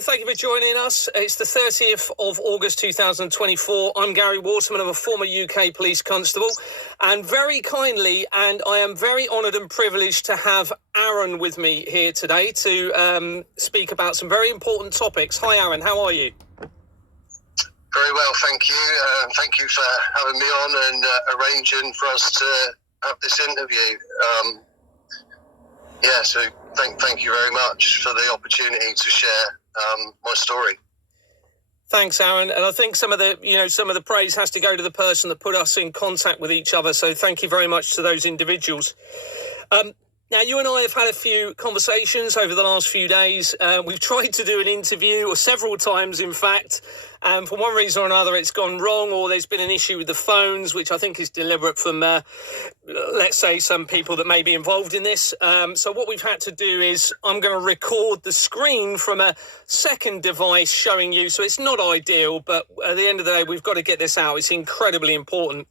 Aaron, thank you for joining us. It's the 30th of August 2024. I'm Gary Waterman. I'm a former UK police constable, and very kindly, and I am very honoured and privileged to have Aaron with me here today to speak about some very important topics. Hi Aaron, how are you? Very well, thank you. Thank you for having me on and arranging for us to have this interview. So thank you very much for the opportunity to share my story. Thanks, Aaron. And I think some of the praise has to go to the person that put us in contact with each other. So thank you very much to those individuals. Now, you and I have had a few conversations over the last few days. We've tried to do an interview, or several times, in fact. And for one reason or another, it's gone wrong, or there's been an issue with the phones, which I think is deliberate from, let's say, some people that may be involved in this. So what we've had to do is I'm going to record the screen from a second device showing you. So it's not ideal, but at the end of the day, we've got to get this out. It's incredibly important.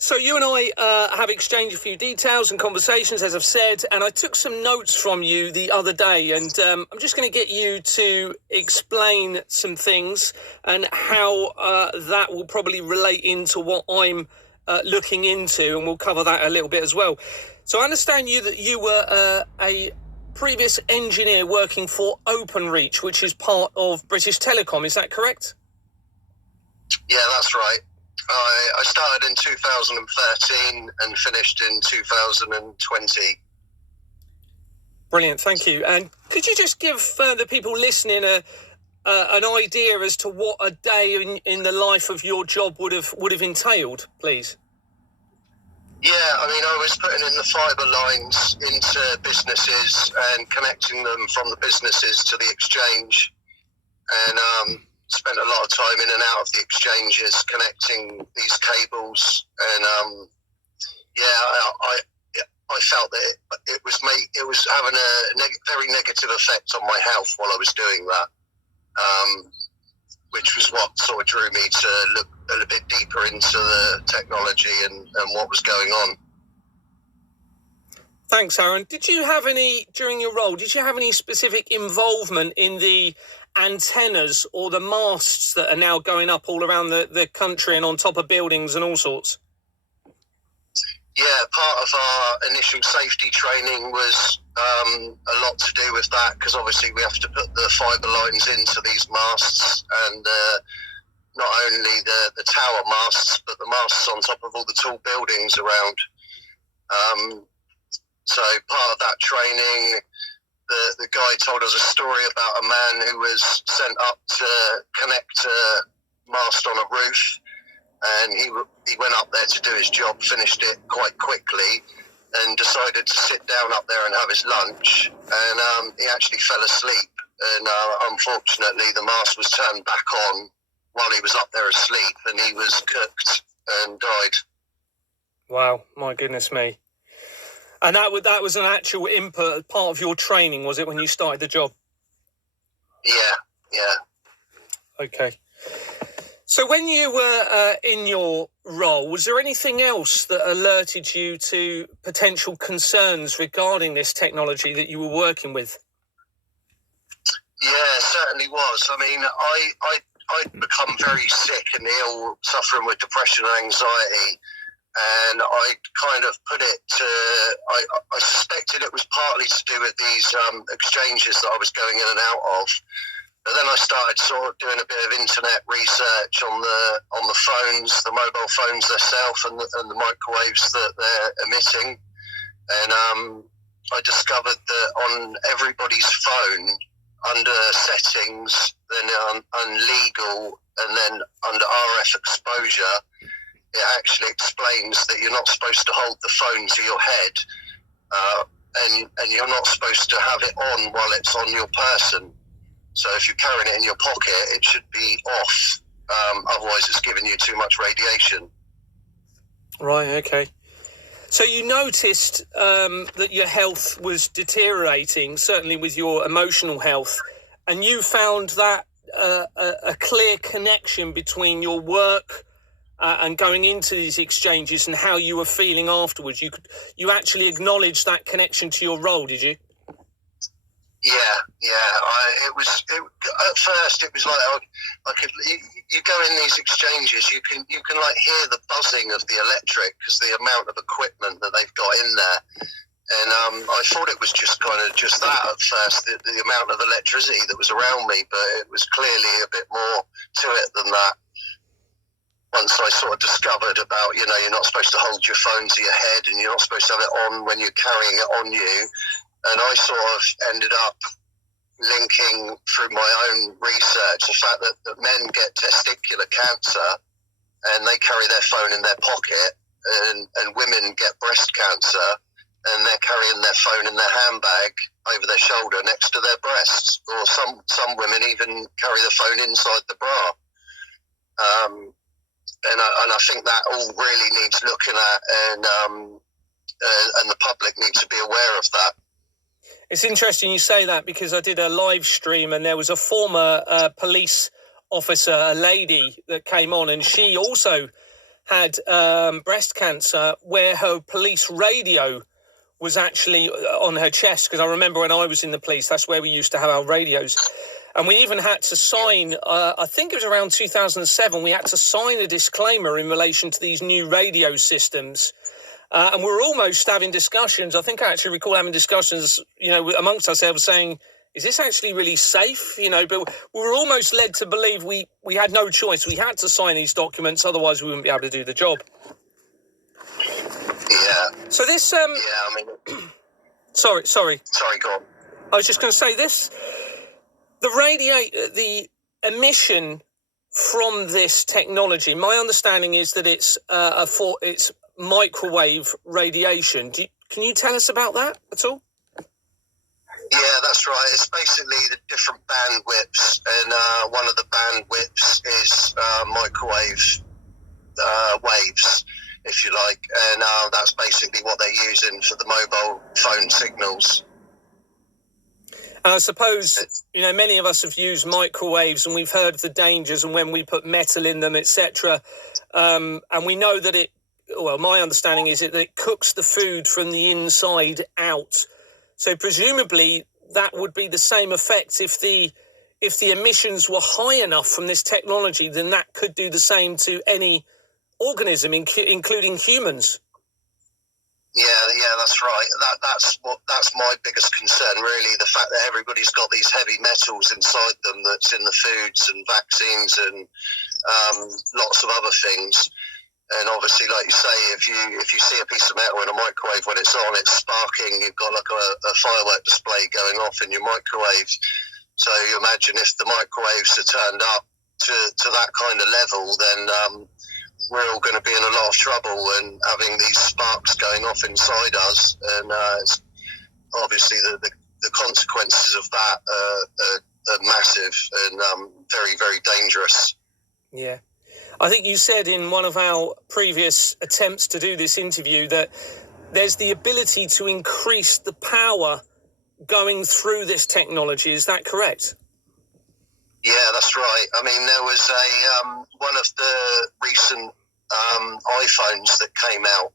So you and I have exchanged a few details and conversations, as I've said, and I took some notes from you the other day, and I'm just going to get you to explain some things and how that will probably relate into what I'm looking into, and we'll cover that a little bit as well. So I understand that you were a previous engineer working for Openreach, which is part of British Telecom. Is that correct? Yeah, that's right. I started in 2013 and finished in 2020. Brilliant, thank you. And could you just give the people listening an idea as to what a day in the life of your job would have entailed, please? Yeah, I was putting in the fibre lines into businesses and connecting them from the businesses to the exchange, and spent a lot of time in and out of the exchanges connecting these cables, and I felt that it was having a very negative effect on my health while I was doing that, which was what sort of drew me to look a little bit deeper into the technology and what was going on. Thanks, Aaron. During your role, did you have any specific involvement in the antennas or the masts that are now going up all around the country and on top of buildings and all sorts? Yeah, part of our initial safety training was a lot to do with that, because obviously we have to put the fibre lines into these masts, and not only the tower masts, but the masts on top of all the tall buildings around. So part of that training, the guy told us a story about a man who was sent up to connect a mast on a roof, and he went up there to do his job, finished it quite quickly, and decided to sit down up there and have his lunch, and he actually fell asleep, and unfortunately the mast was turned back on while he was up there asleep, and he was cooked and died. Wow, my goodness me. And that was an actual input, part of your training, was it, when you started the job? Yeah. Okay. So when you were in your role, was there anything else that alerted you to potential concerns regarding this technology that you were working with? Yeah, it certainly was. I'd become very sick and ill, suffering with depression and anxiety. And I kind of put it to, I suspected it was partly to do with these exchanges that I was going in and out of. But then I started sort of doing a bit of internet research on the phones, the mobile phones themselves, and the microwaves that they're emitting. And I discovered that on everybody's phone, under settings, then on legal, and then under RF exposure, it actually explains that you're not supposed to hold the phone to your head, and you're not supposed to have it on while it's on your person. So if you're carrying it in your pocket, it should be off. Otherwise, it's giving you too much radiation. Right, okay. So you noticed that your health was deteriorating, certainly with your emotional health, and you found that a clear connection between your work and going into these exchanges and how you were feeling afterwards. You actually acknowledged that connection to your role, did you? At first it was like I could. You go in these exchanges, you can like hear the buzzing of the electric because the amount of equipment that they've got in there. And I thought it was just kind of just that at first, the amount of electricity that was around me, but it was clearly a bit more to it than that. Once I sort of discovered about, you're not supposed to hold your phone to your head and you're not supposed to have it on when you're carrying it on you. And I sort of ended up linking through my own research the fact that men get testicular cancer and they carry their phone in their pocket, and women get breast cancer and they're carrying their phone in their handbag over their shoulder next to their breasts, or some women even carry the phone inside the bra. And I think that all really needs looking at, and the public needs to be aware of that. It's interesting you say that, because I did a live stream and there was a former police officer, a lady that came on, and she also had breast cancer, where her police radio was actually on her chest. Because I remember when I was in the police, that's where we used to have our radios. And we even had to sign, I think it was around 2007, we had to sign a disclaimer in relation to these new radio systems. And we were almost having discussions. I think I actually recall having discussions, amongst ourselves, saying, is this actually really safe? But we were almost led to believe we had no choice. We had to sign these documents, otherwise we wouldn't be able to do the job. Yeah. So this... Sorry, go on. I was just going to say this. The emission from this technology, my understanding is that it's microwave radiation. Can you tell us about that at all? Yeah, that's right. It's basically the different bandwidths, and one of the bandwidths is microwave waves, if you like, and that's basically what they're using for the mobile phone signals. I suppose, many of us have used microwaves and we've heard of the dangers and when we put metal in them, etc. And we know that my understanding is that it cooks the food from the inside out. So presumably that would be the same effect if the emissions were high enough from this technology, then that could do the same to any organism, including humans. Yeah, that's right. That's my biggest concern, really. The fact that everybody's got these heavy metals inside them that's in the foods and vaccines and lots of other things. And obviously, like you say, if you see a piece of metal in a microwave when it's on, it's sparking. You've got like a firework display going off in your microwave. So you imagine if the microwaves are turned up to that kind of level, then we're all going to be in a lot of trouble and having these sparks going off inside us. And it's obviously the consequences of that are massive and very, very dangerous. Yeah. I think you said in one of our previous attempts to do this interview that there's the ability to increase the power going through this technology. Is that correct? Yeah, that's right. I mean, there was one of the recent iPhones that came out.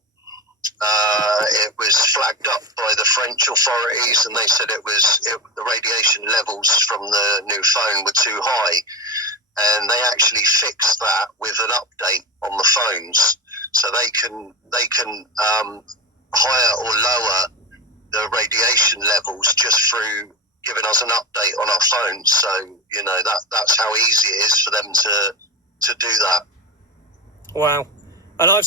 It was flagged up by the French authorities, and they said the radiation levels from the new phone were too high. And they actually fixed that with an update on the phones, so they can higher or lower the radiation levels just through giving us an update on our phones. So that's how easy it is for them to do that. Wow. And I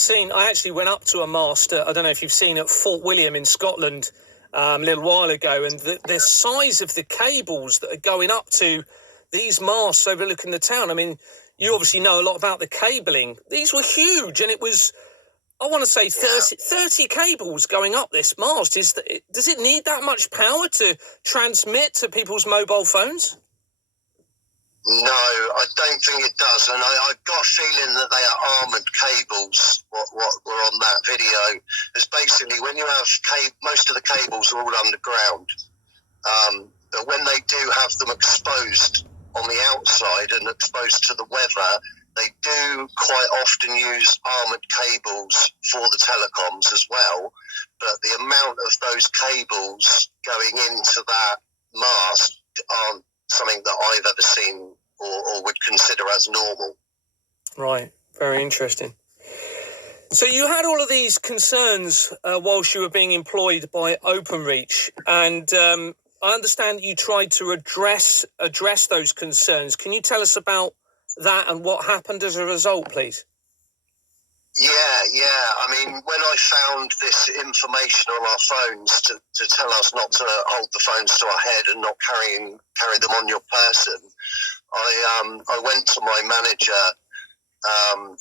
actually went up to a mast, I don't know if you've seen, at Fort William in Scotland a little while ago, and the size of the cables that are going up to these masts overlooking the town. I mean, you obviously know a lot about the cabling. These were huge, and it was, I want to say 30 cables going up this mast. Does it need that much power to transmit to people's mobile phones? No, I don't think it does. And I've got a feeling that they are armoured cables, what were on that video. Is basically when you have most of the cables are all underground. But when they do have them exposed on the outside and exposed to the weather, they do quite often use armoured cables for the telecoms as well. But the amount of those cables going into that masks aren't something that I've ever seen or would consider as normal. Right. Very interesting. So you had all of these concerns whilst you were being employed by Openreach, and I understand you tried to address those concerns. Can you tell us about that and what happened as a result, please? Yeah. I mean, when I found this information on our phones to tell us not to hold the phones to our head and not carry them on your person, I went to my manager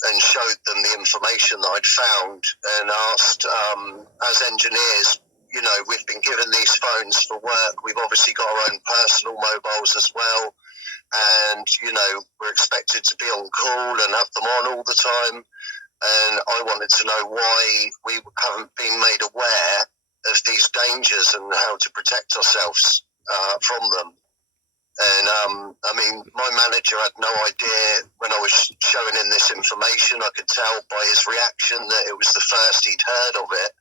and showed them the information that I'd found and asked, as engineers, you know, we've been given these phones for work. We've obviously got our own personal mobiles as well. And, you know, we're expected to be on call and have them on all the time. And I wanted to know why we haven't been made aware of these dangers and how to protect ourselves from them. And, I mean, my manager had no idea when I was showing him this information. I could tell by his reaction that it was the first he'd heard of it.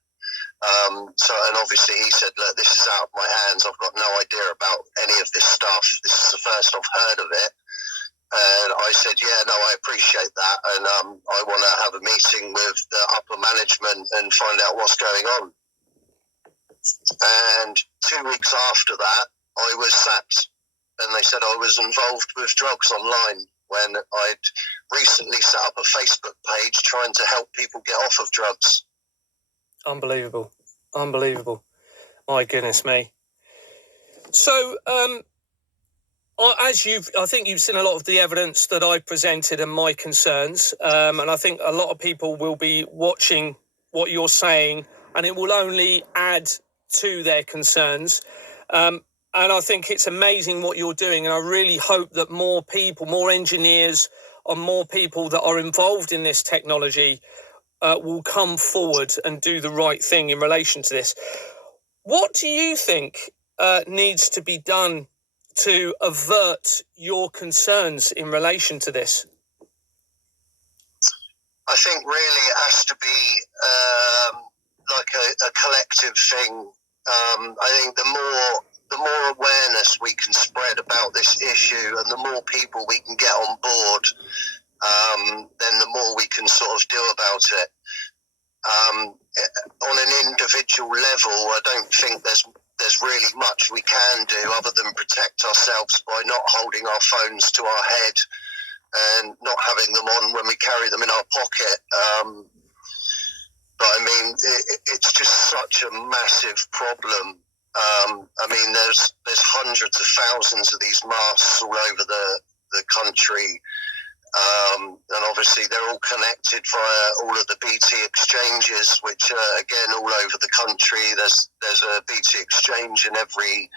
And obviously he said, look, this is out of my hands. I've got no idea about any of this stuff. This is the first I've heard of it. And I said, yeah, no, I appreciate that. And I want to have a meeting with the upper management and find out what's going on. And 2 weeks after that, I was sacked. And they said I was involved with drugs online when I'd recently set up a Facebook page trying to help people get off of drugs. Unbelievable. My goodness me. So, I think you've seen a lot of the evidence that I presented and my concerns, and I think a lot of people will be watching what you're saying, and it will only add to their concerns. And I think it's amazing what you're doing, and I really hope that more people, more engineers, and more people that are involved in this technology will come forward and do the right thing in relation to this. What do you think needs to be done to avert your concerns in relation to this? I think really it has to be like a collective thing. I think the more awareness we can spread about this issue and the more people we can get on board, then the more we can sort of do about it. On an individual level, I don't think there's really much we can do other than protect ourselves by not holding our phones to our head and not having them on when we carry them in our pocket. But I mean, it's just such a massive problem. I mean, there's hundreds of thousands of these masks all over the country. And obviously they're all connected via all of the BT exchanges, which are, again, all over the country. There's a BT exchange in every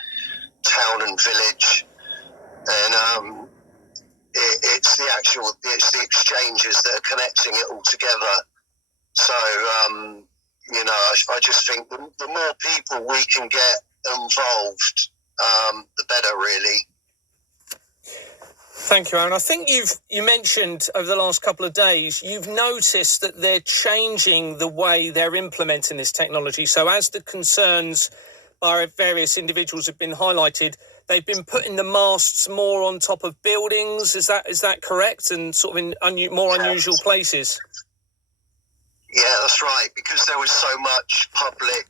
town and village. And it's the exchanges that are connecting it all together. So, you know, I just think the more people we can get involved, the better, really. Thank you, Aaron. I think you mentioned over the last couple of days, you've noticed that they're changing the way they're implementing this technology. So as the concerns by various individuals have been highlighted, they've been putting the masts more on top of buildings. Is that correct? And sort of in more unusual places? Yeah, that's right. Because there was so much public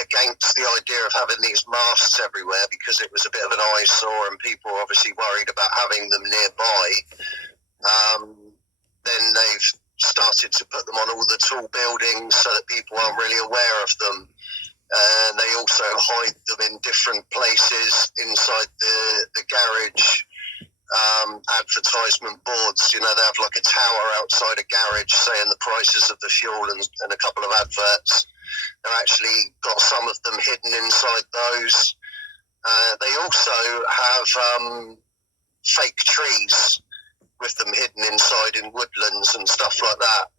against the idea of having these masks everywhere, because it was a bit of an eyesore and people were obviously worried about having them nearby. Then they've started to put them on all the tall buildings so that people aren't really aware of them. And they also hide them in different places inside the garage advertisement boards. You know, they have like a tower outside a garage saying the prices of the fuel and a couple of adverts. They've actually got some of them hidden inside those. They also have fake trees with them hidden inside in woodlands and stuff like that.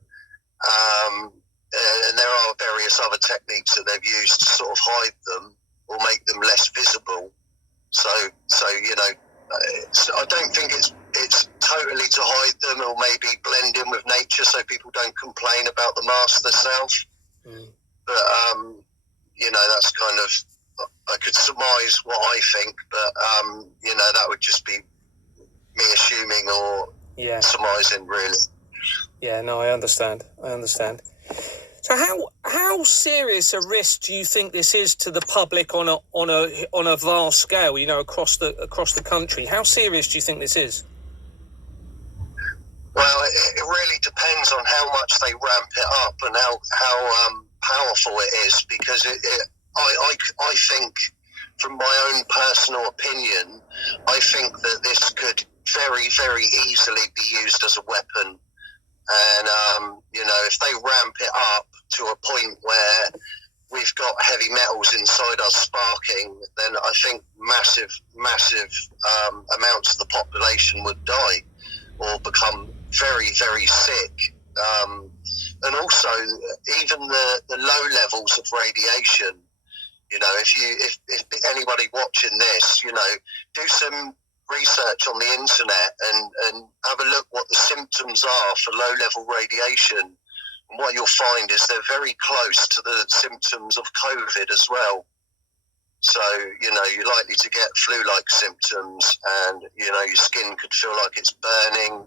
And there are various other techniques that they've used to sort of hide them or make them less visible. So you know, I don't think it's totally to hide them or maybe blend in with nature so people don't complain about the mask themselves. Mm. But, you that's kind of, I could surmise what I think, but, that would just be me assuming or surmising, really. Yeah, no, I understand. So how serious a risk do you think this is to the public on a vast scale, across the country? How serious do you think this is? Well, it really depends on how much they ramp it up and how powerful it is, because I think, from my own personal opinion, I think that this could very, very easily be used as a weapon. And, if they ramp it up to a point where we've got heavy metals inside us sparking, then I think massive amounts of the population would die or become very, very sick. And also, even the low levels of radiation, if anybody watching this, do some research on the internet and have a look what the symptoms are for low-level radiation. And what you'll find is they're very close to the symptoms of COVID as well. So, you're likely to get flu-like symptoms, and, your skin could feel like it's burning,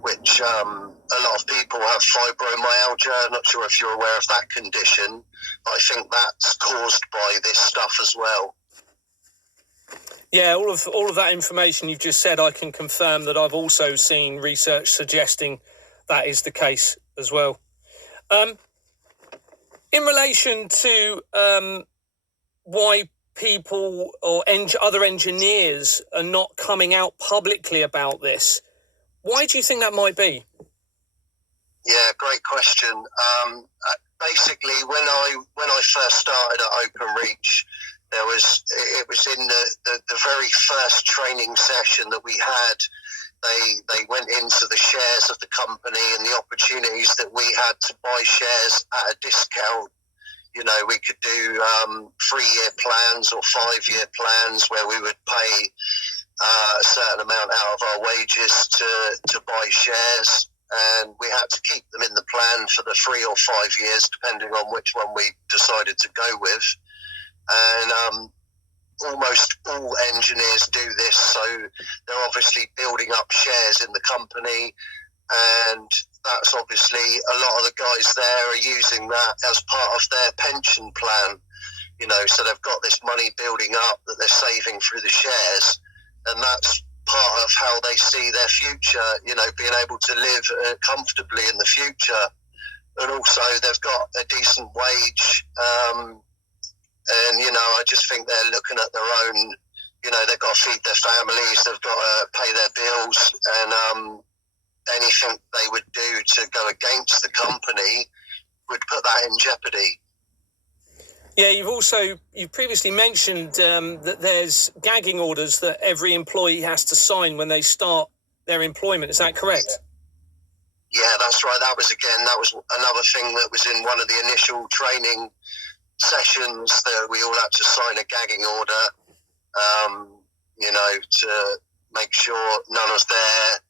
which a lot of people have fibromyalgia. I'm not sure if you're aware of that condition, but I think that's caused by this stuff as well. Yeah, all of that information you've just said, I can confirm that I've also seen research suggesting that is the case as well. In relation to why people or other engineers are not coming out publicly about this, why do you think that might be? Yeah, great question. Basically, when I first started at Openreach, it was in the very first training session that we had. They went into the shares of the company and the opportunities that we had to buy shares at a discount. We could do 3-year plans or 5-year plans where we would pay a certain amount out of our wages to buy shares, and we had to keep them in the plan for the 3 or 5 years, depending on which one we decided to go with. And almost all engineers do this, so they're obviously building up shares in the company, and that's obviously a lot of the guys there are using that as part of their pension plan, so they've got this money building up that they're saving through the shares, and that's part of how they see their future, being able to live comfortably in the future. And also they've got a decent wage, and, I just think they're looking at their own, they've got to feed their families, they've got to pay their bills, and anything they would do to go against the company would put that in jeopardy. Yeah, you've previously mentioned that there's gagging orders that every employee has to sign when they start their employment. Is that correct? Yeah, that's right. That was another thing that was in one of the initial training sessions, that we all had to sign a gagging order, to make sure none of their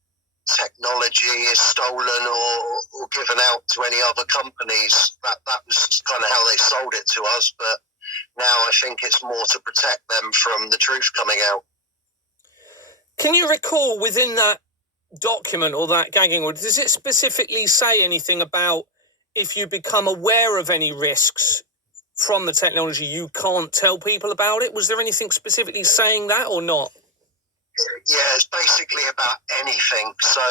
technology is stolen or given out to any other companies. That was kind of how they sold it to us, but now I think it's more to protect them from the truth coming out. Can you recall within that document or that gagging order, does it specifically say anything about if you become aware of any risks from the technology, you can't tell people about it? Was there anything specifically saying that or not? Yeah, it's basically about anything. So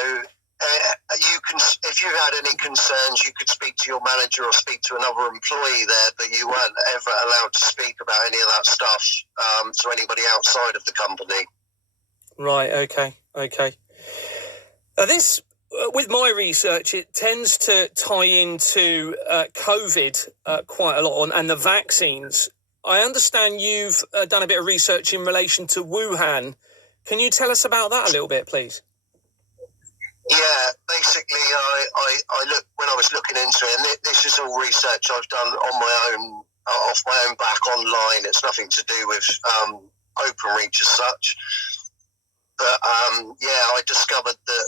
you can, if you had any concerns, you could speak to your manager or speak to another employee there, but you weren't ever allowed to speak about any of that stuff to anybody outside of the company. Right, okay. This, with my research, it tends to tie into COVID quite a lot and the vaccines. I understand you've done a bit of research in relation to Wuhan. Can you tell us about that a little bit, please? Yeah, basically, I look when I was looking into it, and this is all research I've done on my own, off my own back online. It's nothing to do with Openreach as such. But I discovered that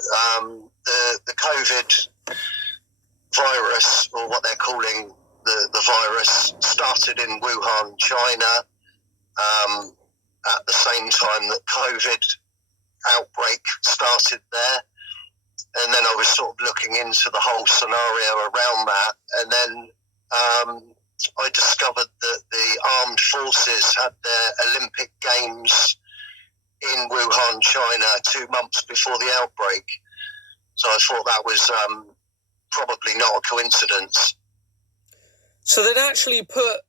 the COVID virus, or what they're calling the virus started in Wuhan, China, at the same time that COVID outbreak started there. And then I was sort of looking into the whole scenario around that. And then I discovered that the armed forces had their Olympic Games in Wuhan, China, 2 months before the outbreak. So I thought that was probably not a coincidence. So they'd actually put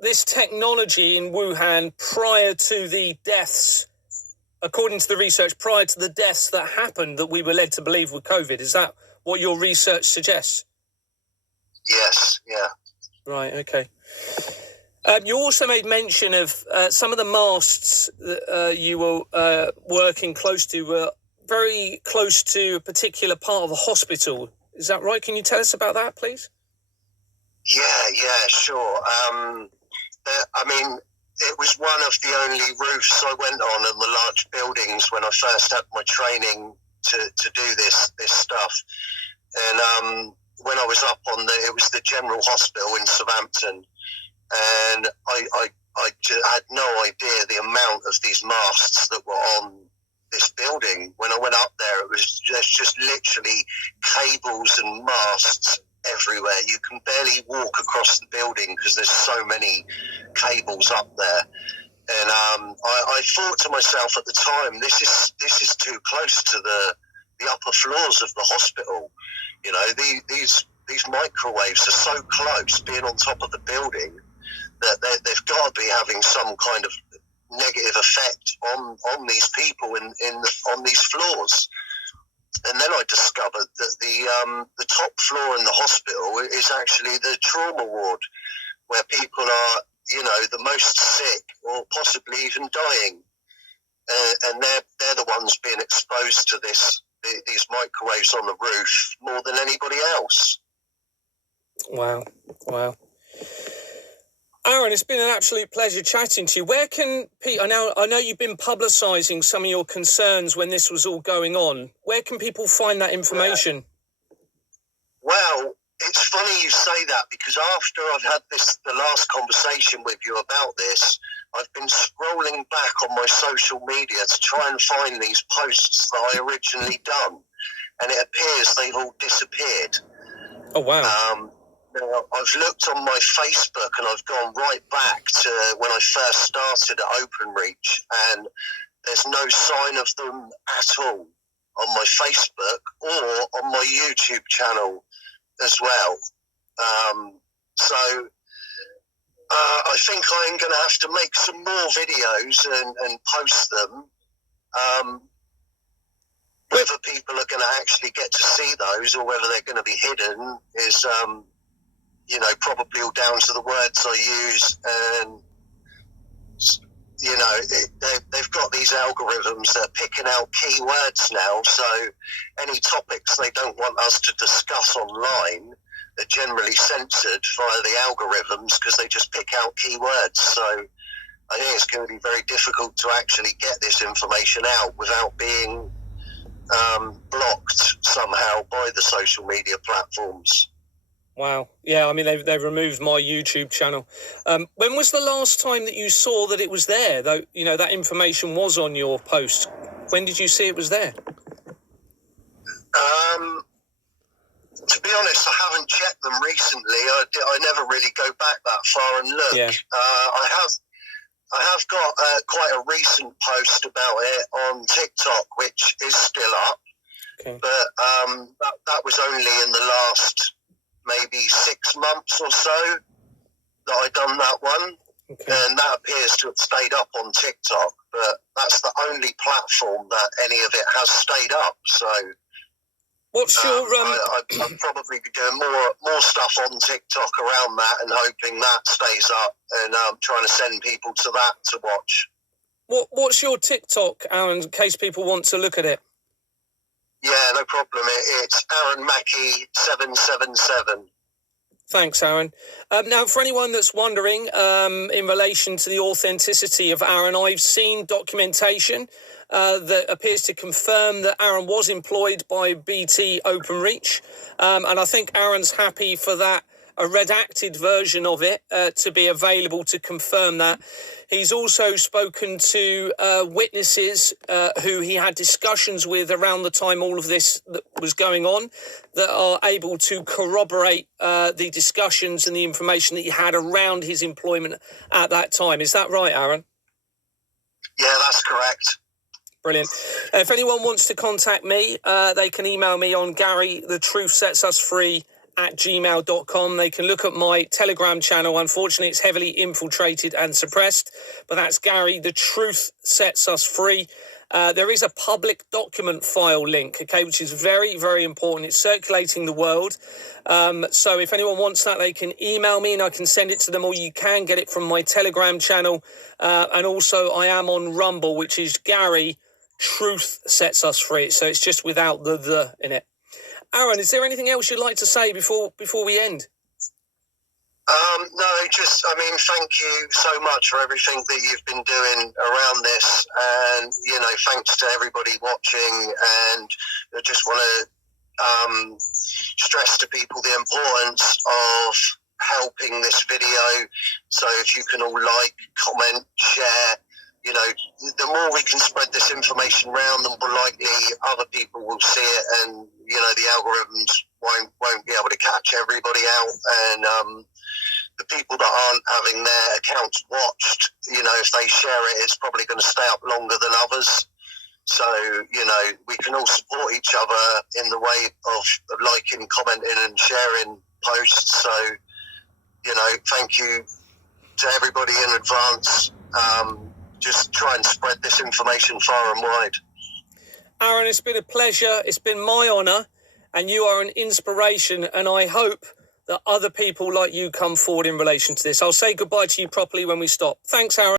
this technology in Wuhan prior to the deaths, according to the research, prior to the deaths that happened that we were led to believe were COVID. Is that what your research suggests? Yes, yeah. Right, okay. You also made mention of some of the masts that you were working close to were very close to a particular part of a hospital. Is that right? Can you tell us about that, please? Yeah, sure. I mean, it was one of the only roofs I went on in the large buildings when I first had my training to do this stuff. And when I was up on it was the General Hospital in Southampton, and I had no idea the amount of these masts that were on this building. When I went up there's just literally cables and masts everywhere. You can barely walk across the building because there's so many cables up there. And I thought to myself at the time, this is too close to the upper floors of the hospital. You know, these microwaves are so close, being on top of the building, that they've got to be having some kind of negative effect on these people on these floors. And then I discovered that the top floor in the hospital is actually the trauma ward, where people are, you know, the most sick or possibly even dying, and they're the ones being exposed to these microwaves on the roof more than anybody else. Wow. Aaron, it's been an absolute pleasure chatting to you. Where can people, I know you've been publicising some of your concerns when this was all going on. Where can people find that information? Well, it's funny you say that, because after I've had the last conversation with you about this, I've been scrolling back on my social media to try and find these posts that I originally done, and it appears they've all disappeared. Oh, wow. Now, I've looked on my Facebook, and I've gone right back to when I first started at Openreach, and there's no sign of them at all on my Facebook or on my YouTube channel as well. So I think I'm going to have to make some more videos and post them. Whether people are going to actually get to see those or whether they're going to be hidden is, you know, probably all down to the words I use. And, you know, they've got these algorithms that are picking out keywords now. So any topics they don't want us to discuss online are generally censored via the algorithms because they just pick out keywords. So I think it's going to be very difficult to actually get this information out without being blocked somehow by the social media platforms. Wow. Yeah, I mean, they've removed my YouTube channel. When was the last time that you saw that it was there, though, you know, that information was on your post? When did you see it was there? To be honest, I haven't checked them recently. I never really go back that far and look. Yeah. I have got quite a recent post about it on TikTok, which is still up. Okay. But that was only in the last maybe 6 months or so that I done that one. Okay. And that appears to have stayed up on TikTok, but that's the only platform that any of it has stayed up. So what's your I'll probably be doing more stuff on TikTok around that and hoping that stays up, and trying to send people to that to watch. What's your TikTok, Aaron, in case people want to look at it? Yeah, no problem. It's Aaron Mackey 777. Thanks, Aaron. Now, for anyone that's wondering, in relation to the authenticity of Aaron, I've seen documentation that appears to confirm that Aaron was employed by BT Openreach, and I think Aaron's happy for that a redacted version of it to be available to confirm that. He's also spoken to witnesses who he had discussions with around the time all of this that was going on, that are able to corroborate the discussions and the information that he had around his employment at that time. Is that right, Aaron? Yeah, that's correct. Brilliant. If anyone wants to contact me, they can email me on garythetruthsetsusfree@gmail.com. They can look at my Telegram channel. Unfortunately, it's heavily infiltrated and suppressed, but that's Gary the Truth Sets Us Free. There is a public document file link, okay, which is very, very important. It's circulating the world. So if anyone wants that, they can email me and I can send it to them, or you can get it from my Telegram channel. And also I am on Rumble, which is Gary Truth Sets Us Free. So it's just without the in it. Aaron, is there anything else you'd like to say before we end? No, thank you so much for everything that you've been doing around this, and thanks to everybody watching. And I just want to stress to people the importance of helping this video. So if you can all like, comment, share, the more we can spread this information around, the more likely other people will see it, and the algorithms won't be able to catch everybody out. And the people that aren't having their accounts watched, if they share it, it's probably going to stay up longer than others. So, we can all support each other in the way of liking, commenting and sharing posts. So, thank you to everybody in advance. Just try and spread this information far and wide. Aaron, it's been a pleasure. It's been my honour, and you are an inspiration, and I hope that other people like you come forward in relation to this. I'll say goodbye to you properly when we stop. Thanks, Aaron.